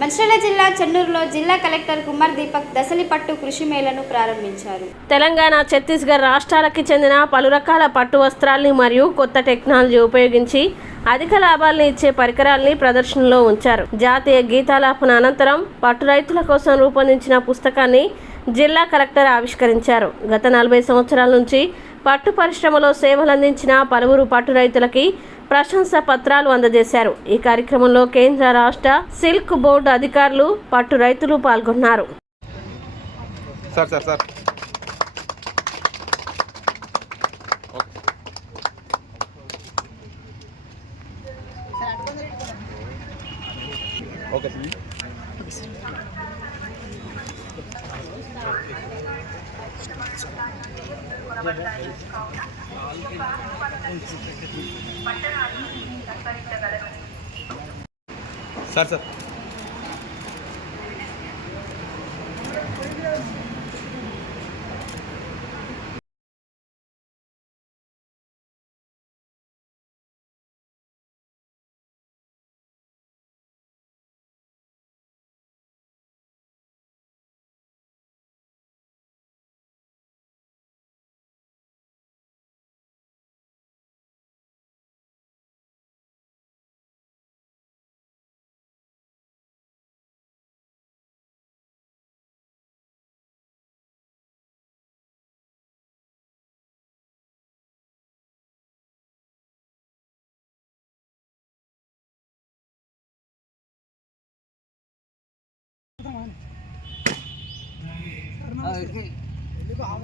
మంచిర్యాల జిల్లా చెన్నూరులో జిల్లా కలెక్టర్ కుమార్ దీపక్ దసలి పట్టు కృషి మేళను ప్రారంభించారు. తెలంగాణ, ఛత్తీస్గఢ్ రాష్ట్రాలకి చెందిన పలు రకాల పట్టు వస్త్రాల్ని మరియు కొత్త టెక్నాలజీ ఉపయోగించి అధిక లాభాల్ని ఇచ్చే పరికరాల్ని ప్రదర్శనలో ఉంచారు. జాతీయ గీతాలాపన అనంతరం పట్టు రైతుల కోసం రూపొందించిన పుస్తకాన్ని జిల్లా కలెక్టర్ ఆవిష్కరించారు. గత 40 సంవత్సరాల నుంచి పట్టు పరిశ్రమలో సేవలందించిన పలువురు పట్టు రైతులకి ప్రశంసా పత్రాలు అందజేశారు. ఈ కార్యక్రమంలో కేంద్ర, రాష్ట్ర సిల్క్ బోర్డు అధికారులు, పట్టు రైతులు పాల్గొన్నారు. సార్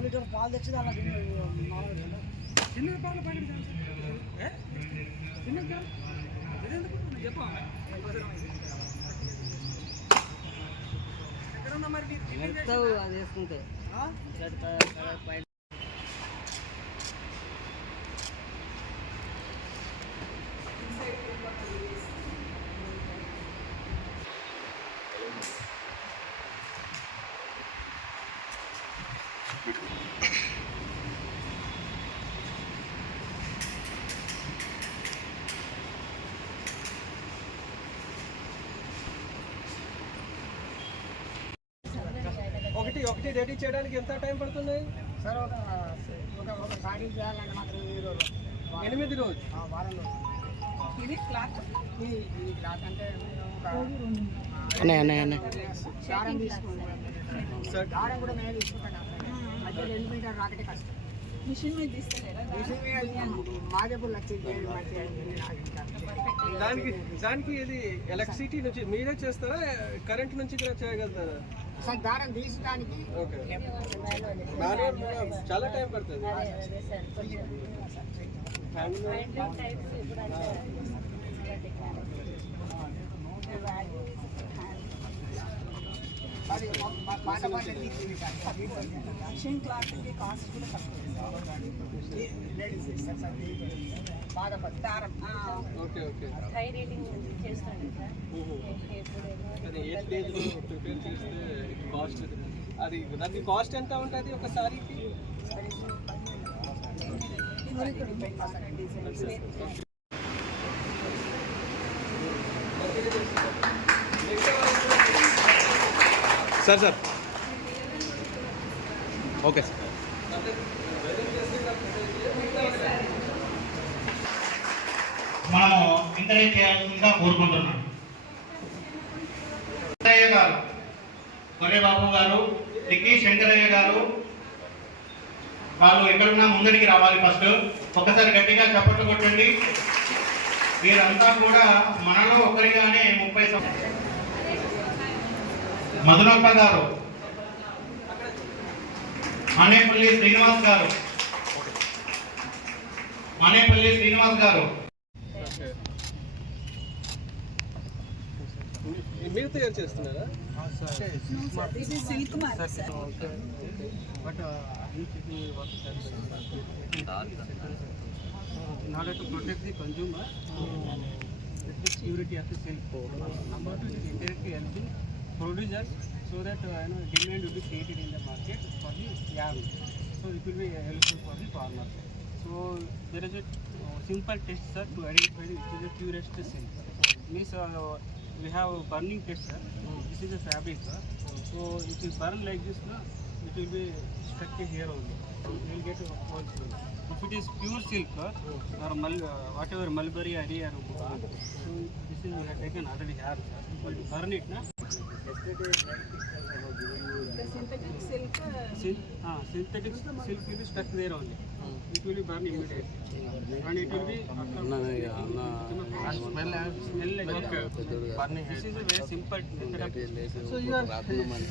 లీటర్ పాలు తెచ్చి అది వేసుకుంటే ఒకటి రెడీ చేయడానికి ఎంత టైం పడుతుంది సార్? ఒక సారీ చేయాలంటే మాత్రం 8 రోజు వారం రోజు. ఇది క్లాత్ అంటే దారం తీసుకోండి. దారం కూడా నేను తీసుకుంటాను. అయితే 2 మీటర్ రాకటే కష్టం. మిషన్ మీద తీసుకోలేదా? మిషన్ మీద మాదేపులు వచ్చింది. దానికి ఇది ఎలక్ట్రిసిటీ నుంచి మీరే చేస్తారా, కరెంట్ నుంచి కూడా చేయగలుగుతారా? సార్ దారం తీసడానికి చాలా టైం పడుతుంది. మిషన్ క్లాత్ కాస్ట్ కూడా తక్కువ. ఓకే ఓకే హై రేటింగ్ చేస్తాను సార్. అది 8 డేస్లో ప్రిపేర్ చేస్తే కాస్ట్ అది దానికి కాస్ట్ ఎంత ఉంటుంది ఒకసారికి? Sir okay sir. మనము ఎంకరేజ్ చేయాల్సిందిగా కోరుకుంటున్నాం. శంకరయ్య గారు, గొర్రెబాబు గారు, లిక్కి శంకరయ్య గారు, వాళ్ళు ఎక్కడున్నా ముందడికి రావాలి. ఫస్ట్ ఒకసారి గట్టిగా చప్పట్లు కొట్టండి. వీరంతా కూడా మనలో ఒకరిగానే 30 సంవత్సరాలు. మధునప్ప గారు, మానేపల్లి శ్రీనివాస్ గారు, మీరు తయారు చేస్తున్నారా? In order to protect the consumer, the purity of the silk. Number 2 is indirectly helping producers so that demand will be created in the market for the yarn. So it will be helpful for the farmers. So there is a simple test, sir, to identify which is the purest silk. Means we have burning test, sir. This is a fabric, sir. So if you burn like this, no, it will be stuck here only. You will get holes. If it is pure silk, or whatever mulberry, ari, or so this is we have taken already here, sir. If you burn it, na. The synthetic silk. Synthetic silk will be stuck there only. It will be burned immediately. And it will be smell like burning. This is a very simple method of. So you are